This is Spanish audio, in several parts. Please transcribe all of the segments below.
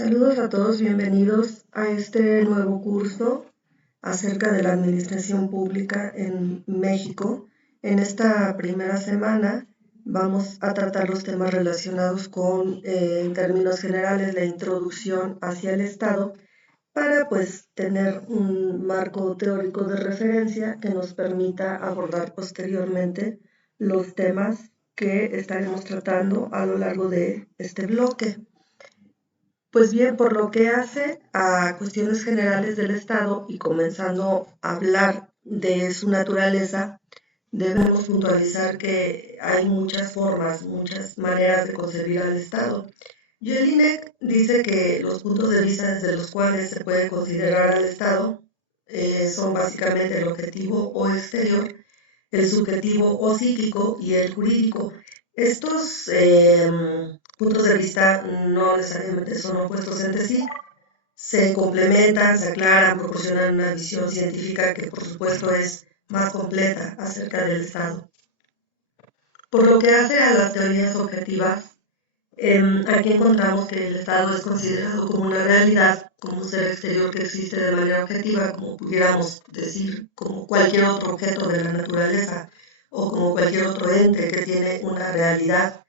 Saludos a todos, bienvenidos a este nuevo curso acerca de la administración pública en México. En esta primera semana vamos a tratar los temas relacionados con, en términos generales, la introducción hacia el Estado para tener un marco teórico de referencia que nos permita abordar posteriormente los temas que estaremos tratando a lo largo de este bloque. Pues bien, por lo que hace a cuestiones generales del Estado y comenzando a hablar de su naturaleza, debemos puntualizar que hay muchas formas, muchas maneras de concebir al Estado. Jelinek dice que los puntos de vista desde los cuales se puede considerar al Estado son básicamente el objetivo o exterior, el subjetivo o psíquico y el jurídico. Estos puntos de vista no necesariamente son opuestos entre sí, se complementan, se aclaran, proporcionan una visión científica que por supuesto es más completa acerca del Estado. Por lo que hace a las teorías objetivas, aquí encontramos que el Estado es considerado como una realidad, como un ser exterior que existe de manera objetiva, como pudiéramos decir, como cualquier otro objeto de la naturaleza o como cualquier otro ente que tiene una realidad.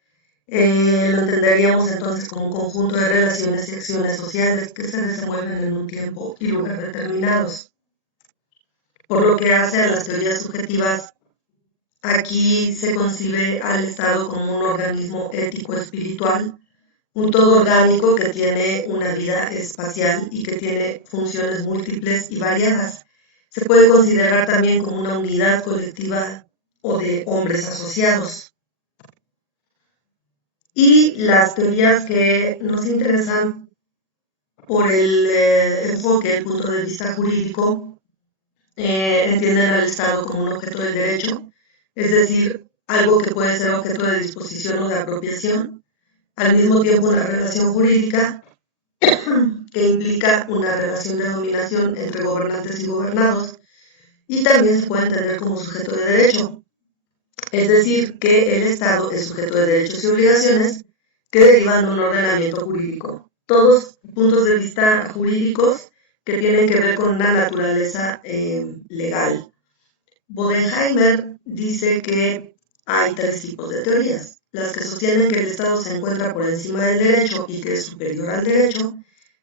Lo entenderíamos entonces como un conjunto de relaciones y acciones sociales que se desenvuelven en un tiempo y lugar determinados. Por lo que hace a las teorías subjetivas, aquí se concibe al Estado como un organismo ético-espiritual, un todo orgánico que tiene una vida espacial y que tiene funciones múltiples y variadas. Se puede considerar también como una unidad colectiva o de hombres asociados. Y las teorías que nos interesan por el enfoque, el punto de vista jurídico, entienden al Estado como un objeto del derecho, es decir, algo que puede ser objeto de disposición o de apropiación, al mismo tiempo una relación jurídica que implica una relación de dominación entre gobernantes y gobernados, y también se puede entender como sujeto de derecho, es decir, que el Estado es sujeto de derechos y obligaciones que derivan de un ordenamiento jurídico. Todos puntos de vista jurídicos que tienen que ver con una naturaleza legal. Bodenheimer dice que hay tres tipos de teorías: las que sostienen que el Estado se encuentra por encima del derecho y que es superior al derecho.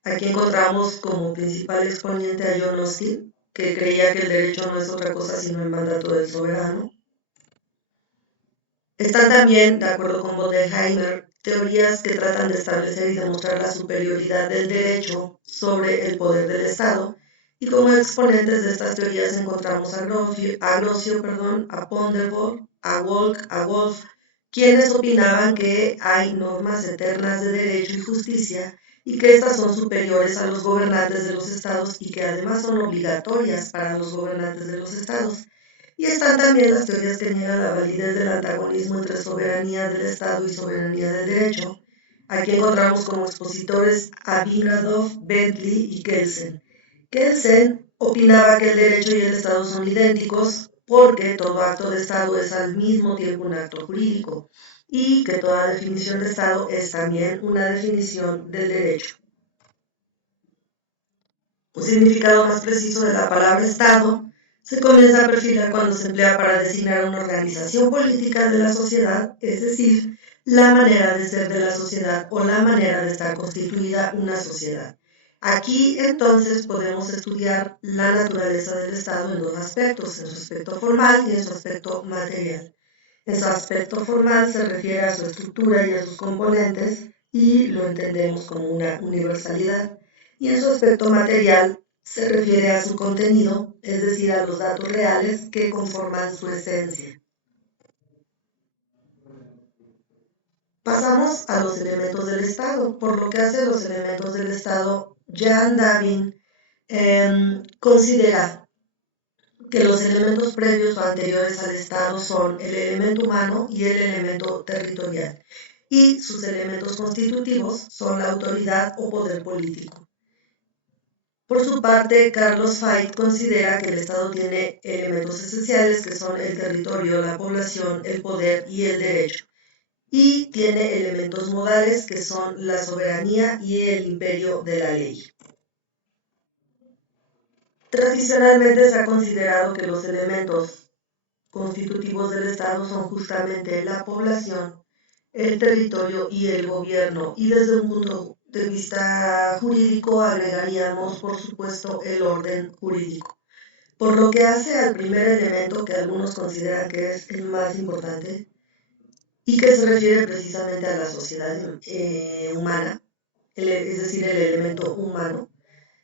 Aquí encontramos como principal exponente a John Austin, que creía que el derecho no es otra cosa sino el mandato del soberano. Están también, de acuerdo con Bodenheimer, teorías que tratan de establecer y demostrar la superioridad del derecho sobre el poder del Estado, y como exponentes de estas teorías encontramos a Grocio, a Pondervold, a Wolf, quienes opinaban que hay normas eternas de derecho y justicia y que estas son superiores a los gobernantes de los estados y que además son obligatorias para los gobernantes de los estados. Y están también las teorías que niegan la validez del antagonismo entre soberanía del Estado y soberanía del derecho. Aquí encontramos como expositores a Vinogradov, Bentley y Kelsen. Kelsen opinaba que el derecho y el Estado son idénticos porque todo acto de Estado es al mismo tiempo un acto jurídico y que toda definición de Estado es también una definición del derecho. Un significado más preciso de la palabra Estado se comienza a perfilar cuando se emplea para designar una organización política de la sociedad, es decir, la manera de ser de la sociedad o la manera de estar constituida una sociedad. Aquí entonces podemos estudiar la naturaleza del Estado en dos aspectos, en su aspecto formal y en su aspecto material. En su aspecto formal se refiere a su estructura y a sus componentes y lo entendemos como una universalidad. Y en su aspecto material se refiere a su contenido, es decir, a los datos reales que conforman su esencia. Pasamos a los elementos del Estado. Por lo que hace a los elementos del Estado, Jan Davin considera que los elementos previos o anteriores al Estado son el elemento humano y el elemento territorial, y sus elementos constitutivos son la autoridad o poder político. Por su parte, Carlos Veit considera que el Estado tiene elementos esenciales que son el territorio, la población, el poder y el derecho. y tiene elementos modales que son la soberanía y el imperio de la ley. Tradicionalmente se ha considerado que los elementos constitutivos del Estado son justamente la población, el territorio y el gobierno, y desde un punto de vista jurídico agregaríamos, por supuesto, el orden jurídico. Por lo que hace al primer elemento que algunos consideran que es el más importante y que se refiere precisamente a la sociedad humana, es decir, el elemento humano,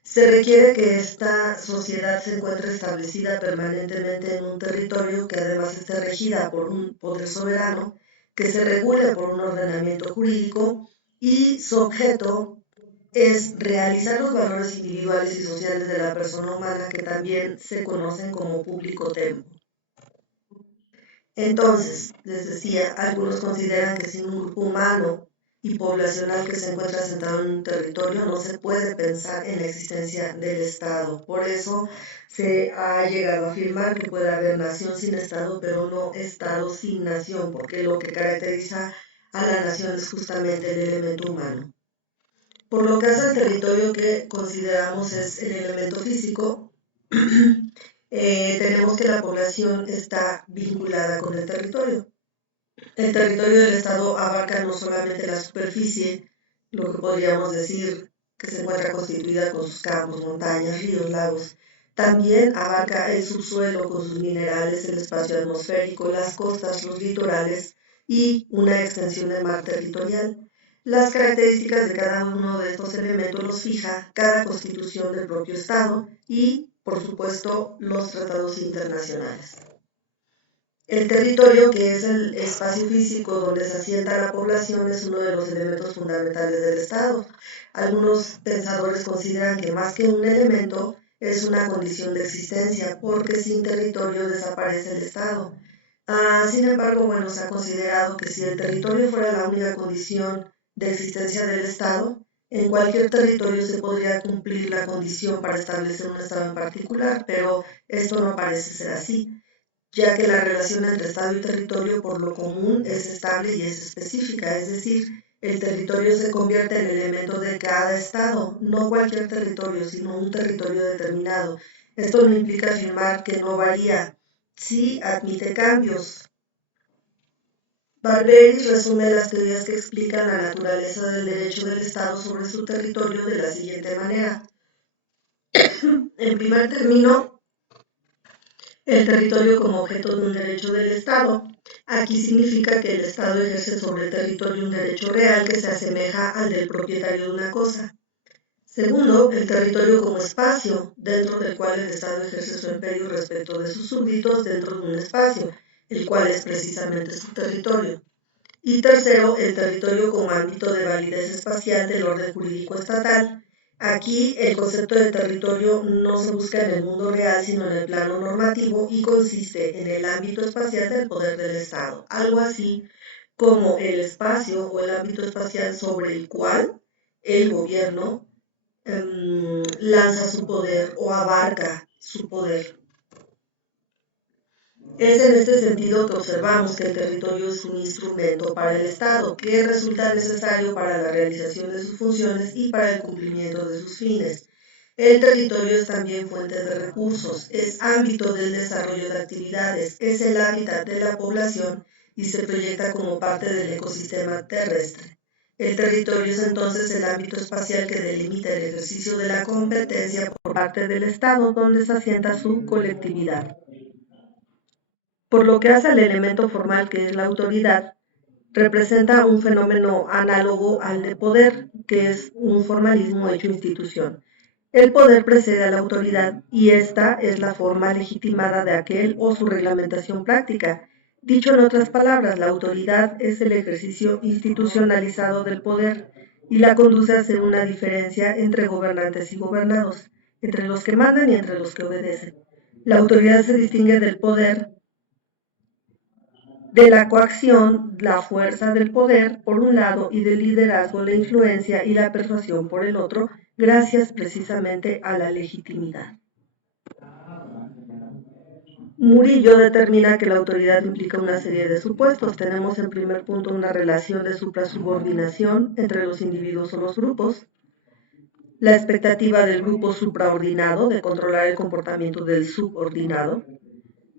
se requiere que esta sociedad se encuentre establecida permanentemente en un territorio que además esté regida por un poder soberano, que se regule por un ordenamiento jurídico y su objeto es realizar los valores individuales y sociales de la persona humana que también se conocen como público tempo. Entonces, les decía, algunos consideran que sin un grupo humano y poblacional que se encuentra asentado en un territorio no se puede pensar en la existencia del Estado. Por eso se ha llegado a afirmar que puede haber nación sin Estado, pero no Estado sin nación, porque lo que caracteriza a la nación es justamente el elemento humano. Por lo que hace al territorio que consideramos es el elemento físico, tenemos que la población está vinculada con el territorio. El territorio del Estado abarca no solamente la superficie, lo que podríamos decir que se encuentra constituida con sus campos, montañas, ríos, lagos. También abarca el subsuelo con sus minerales, el espacio atmosférico, las costas, los litorales y una extensión de mar territorial. Las características de cada uno de estos elementos los fija cada constitución del propio Estado y, por supuesto, los tratados internacionales. El territorio, que es el espacio físico donde se asienta la población, es uno de los elementos fundamentales del Estado. Algunos pensadores consideran que más que un elemento, es una condición de existencia, porque sin territorio desaparece el Estado. Sin embargo, bueno, se ha considerado que si el territorio fuera la única condición de existencia del Estado, en cualquier territorio se podría cumplir la condición para establecer un Estado en particular, pero esto no parece ser así, ya que la relación entre Estado y territorio por lo común es estable y es específica, es decir, el territorio se convierte en elemento de cada Estado, no cualquier territorio, sino un territorio determinado. Esto no implica afirmar que no varía, sí admite cambios. Barberis resume las teorías que explican la naturaleza del derecho del Estado sobre su territorio de la siguiente manera. En primer término, el territorio como objeto de un derecho del Estado. Aquí significa que el Estado ejerce sobre el territorio un derecho real que se asemeja al del propietario de una cosa. Segundo, el territorio como espacio, dentro del cual el Estado ejerce su imperio respecto de sus súbditos dentro de un espacio, el cual es precisamente su territorio. Y tercero, el territorio como ámbito de validez espacial del orden jurídico estatal. Aquí el concepto de territorio no se busca en el mundo real, sino en el plano normativo y consiste en el ámbito espacial del poder del Estado, algo así como el espacio o el ámbito espacial sobre el cual el gobierno lanza su poder o abarca su poder. Es en este sentido que observamos que el territorio es un instrumento para el Estado que resulta necesario para la realización de sus funciones y para el cumplimiento de sus fines. El territorio es también fuente de recursos, es ámbito del desarrollo de actividades, es el hábitat de la población y se proyecta como parte del ecosistema terrestre. El territorio es entonces el ámbito espacial que delimita el ejercicio de la competencia por parte del Estado donde se asienta su colectividad. Por lo que hace al elemento formal que es la autoridad, representa un fenómeno análogo al de poder, que es un formalismo hecho institución. El poder precede a la autoridad y esta es la forma legitimada de aquel o su reglamentación práctica. Dicho en otras palabras, la autoridad es el ejercicio institucionalizado del poder y la conduce a hacer una diferencia entre gobernantes y gobernados, entre los que mandan y entre los que obedecen. La autoridad se distingue del poder de la coacción, la fuerza del poder, por un lado, y del liderazgo, la influencia y la persuasión por el otro, gracias precisamente a la legitimidad. Murillo determina que la autoridad implica una serie de supuestos. Tenemos en primer punto una relación de suprasubordinación entre los individuos o los grupos, la expectativa del grupo supraordinado de controlar el comportamiento del subordinado,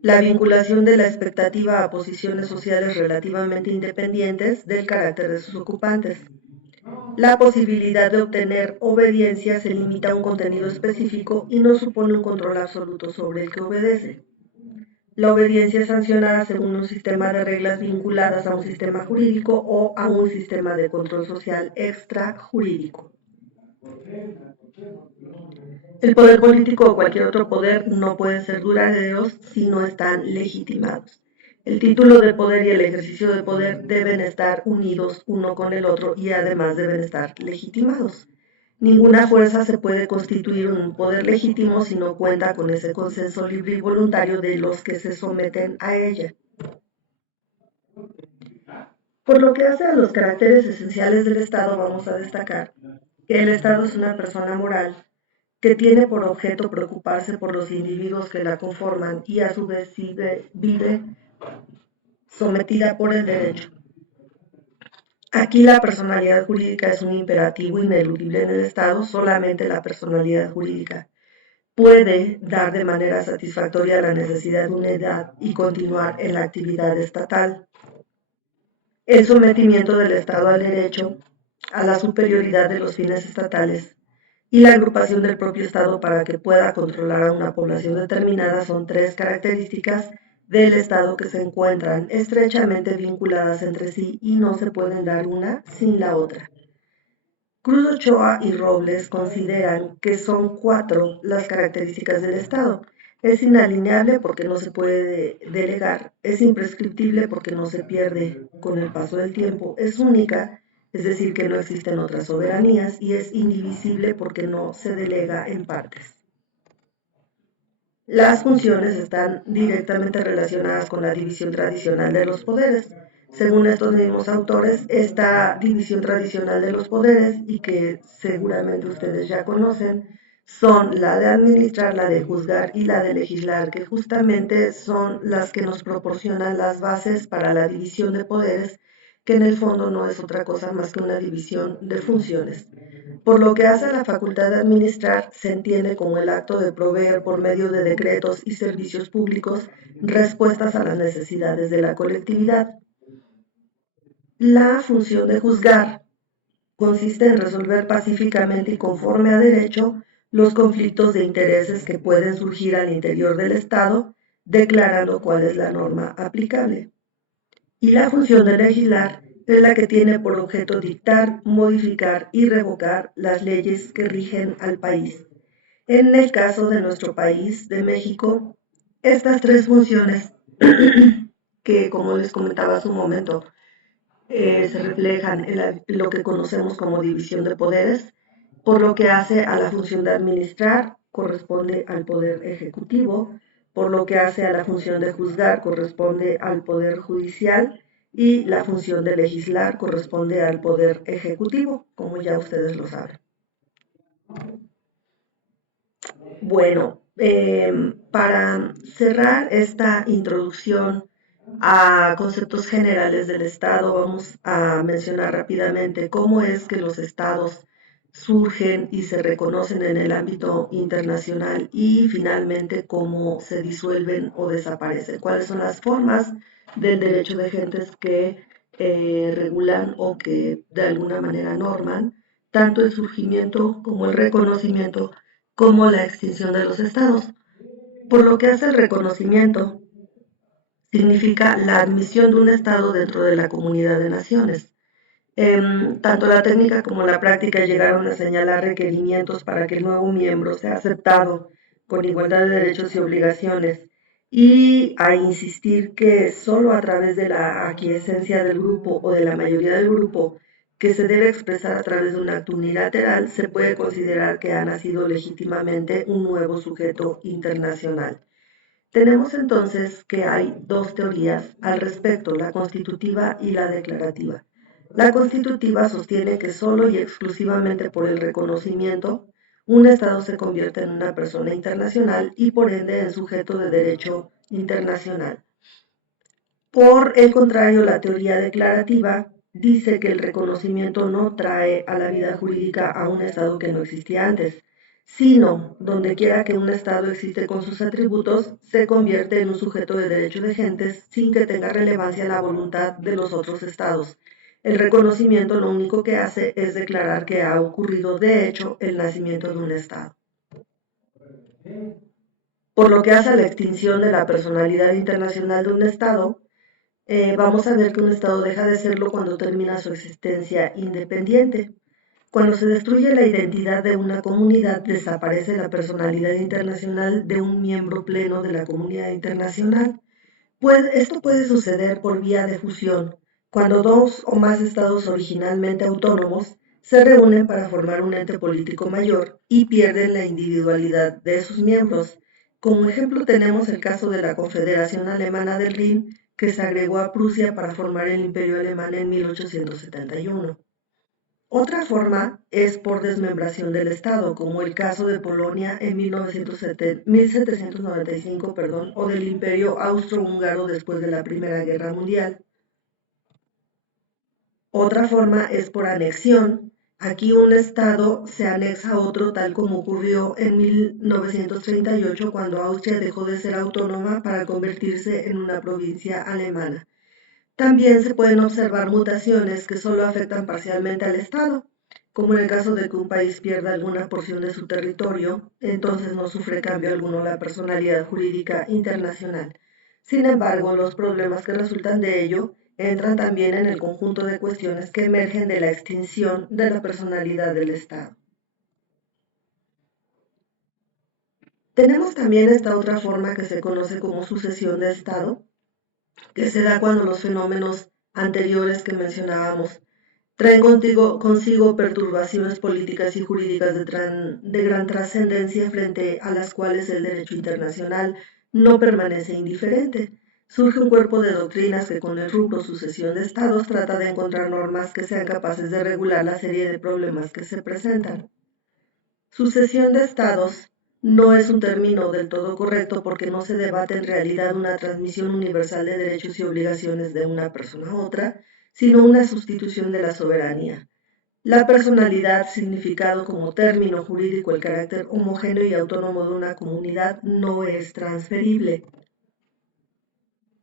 la vinculación de la expectativa a posiciones sociales relativamente independientes del carácter de sus ocupantes. La posibilidad de obtener obediencia se limita a un contenido específico y no supone un control absoluto sobre el que obedece. La obediencia es sancionada según un sistema de reglas vinculadas a un sistema jurídico o a un sistema de control social extrajurídico. El poder político o cualquier otro poder no puede ser duraderos si no están legitimados. El título de poder y el ejercicio de poder deben estar unidos uno con el otro y además deben estar legitimados. Ninguna fuerza se puede constituir un poder legítimo si no cuenta con ese consenso libre y voluntario de los que se someten a ella. Por lo que hace a los caracteres esenciales del Estado, vamos a destacar que el Estado es una persona moral que tiene por objeto preocuparse por los individuos que la conforman y a su vez vive sometida por el derecho. Aquí la personalidad jurídica es un imperativo ineludible en el Estado. Solamente la personalidad jurídica puede dar de manera satisfactoria la necesidad de unidad y continuar en la actividad estatal. El sometimiento del Estado al derecho, a la superioridad de los fines estatales y la agrupación del propio Estado para que pueda controlar a una población determinada son tres características del Estado que se encuentran estrechamente vinculadas entre sí y no se pueden dar una sin la otra. Cruz Ochoa y Robles consideran que son 4 las características del Estado. Es inalienable porque no se puede delegar, es imprescriptible porque no se pierde con el paso del tiempo, es única, es decir, que no existen otras soberanías, y es indivisible porque no se delega en partes. Las funciones están directamente relacionadas con la división tradicional de los poderes. Según estos mismos autores, esta división tradicional de los poderes, y que seguramente ustedes ya conocen, son la de administrar, la de juzgar y la de legislar, que justamente son las que nos proporcionan las bases para la división de poderes, que en el fondo no es otra cosa más que una división de funciones. Por lo que hace a la facultad de administrar, se entiende como el acto de proveer por medio de decretos y servicios públicos respuestas a las necesidades de la colectividad. La función de juzgar consiste en resolver pacíficamente y conforme a derecho los conflictos de intereses que pueden surgir al interior del Estado, declarando cuál es la norma aplicable. Y la función de legislar es la que tiene por objeto dictar, modificar y revocar las leyes que rigen al país. En el caso de nuestro país, de México, estas tres funciones, que como les comentaba hace un momento, se reflejan en lo que conocemos como división de poderes. Por lo que hace a la función de administrar, corresponde al poder ejecutivo. Por lo que hace a la función de juzgar, corresponde al poder judicial, y la función de legislar corresponde al poder ejecutivo, como ya ustedes lo saben. Bueno, para cerrar esta introducción a conceptos generales del Estado, vamos a mencionar rápidamente cómo es que los estados surgen y se reconocen en el ámbito internacional, y finalmente cómo se disuelven o desaparecen, cuáles son las formas del derecho de gentes que regulan o que de alguna manera norman tanto el surgimiento como el reconocimiento como la extinción de los estados. Por lo que hace el reconocimiento, significa la admisión de un estado dentro de la comunidad de naciones. Tanto la técnica como la práctica llegaron a señalar requerimientos para que el nuevo miembro sea aceptado con igualdad de derechos y obligaciones, y a insistir que solo a través de la aquiescencia del grupo o de la mayoría del grupo, que se debe expresar a través de un acto unilateral, se puede considerar que ha nacido legítimamente un nuevo sujeto internacional. Tenemos entonces que hay dos teorías al respecto, la constitutiva y la declarativa. La constitutiva sostiene que solo y exclusivamente por el reconocimiento, un Estado se convierte en una persona internacional y por ende en sujeto de derecho internacional. Por el contrario, la teoría declarativa dice que el reconocimiento no trae a la vida jurídica a un Estado que no existía antes, sino, donde quiera que un Estado existe con sus atributos, se convierte en un sujeto de derecho de gentes sin que tenga relevancia la voluntad de los otros Estados. El reconocimiento lo único que hace es declarar que ha ocurrido de hecho el nacimiento de un Estado. Por lo que hace a la extinción de la personalidad internacional de un Estado, vamos a ver que un Estado deja de serlo cuando termina su existencia independiente. Cuando se destruye la identidad de una comunidad, desaparece la personalidad internacional de un miembro pleno de la comunidad internacional. Pues esto puede suceder por vía de fusión, cuando dos o más estados originalmente autónomos se reúnen para formar un ente político mayor y pierden la individualidad de sus miembros. Como ejemplo tenemos el caso de la Confederación Alemana del Rin, que se agregó a Prusia para formar el Imperio Alemán en 1871. Otra forma es por desmembración del Estado, como el caso de Polonia en 1795, o del Imperio Austrohúngaro después de la Primera Guerra Mundial. Otra forma es por anexión. Aquí un Estado se anexa a otro, tal como ocurrió en 1938 cuando Austria dejó de ser autónoma para convertirse en una provincia alemana. También se pueden observar mutaciones que solo afectan parcialmente al Estado, como en el caso de que un país pierda alguna porción de su territorio, entonces no sufre cambio alguno la personalidad jurídica internacional. Sin embargo, los problemas que resultan de ello entran también en el conjunto de cuestiones que emergen de la extinción de la personalidad del Estado. Tenemos también esta otra forma que se conoce como sucesión de Estado, que se da cuando los fenómenos anteriores que mencionábamos traen consigo perturbaciones políticas y jurídicas de gran trascendencia frente a las cuales el derecho internacional no permanece indiferente. Surge un cuerpo de doctrinas que con el rubro sucesión de estados trata de encontrar normas que sean capaces de regular la serie de problemas que se presentan. Sucesión de estados no es un término del todo correcto porque no se debate en realidad una transmisión universal de derechos y obligaciones de una persona a otra, sino una sustitución de la soberanía. La personalidad, significado como término jurídico, el carácter homogéneo y autónomo de una comunidad, no es transferible.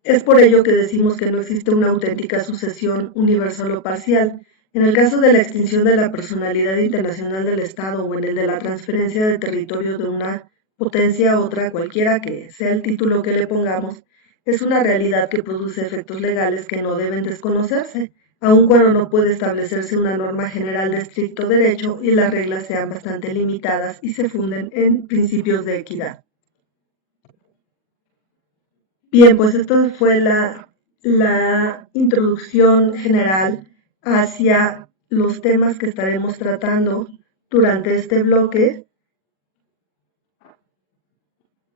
Es por ello que decimos que no existe una auténtica sucesión universal o parcial. En el caso de la extinción de la personalidad internacional del Estado o en el de la transferencia de territorio de una potencia a otra, cualquiera que sea el título que le pongamos, es una realidad que produce efectos legales que no deben desconocerse, aun cuando no puede establecerse una norma general de estricto derecho y las reglas sean bastante limitadas y se funden en principios de equidad. Bien, pues esto fue la introducción general hacia los temas que estaremos tratando durante este bloque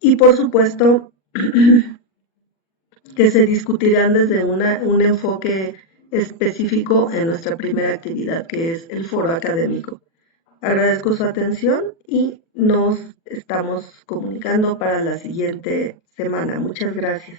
y por supuesto que se discutirán desde un enfoque específico en nuestra primera actividad, que es el foro académico. Agradezco su atención y nos estamos comunicando para la siguiente semana. Muchas gracias.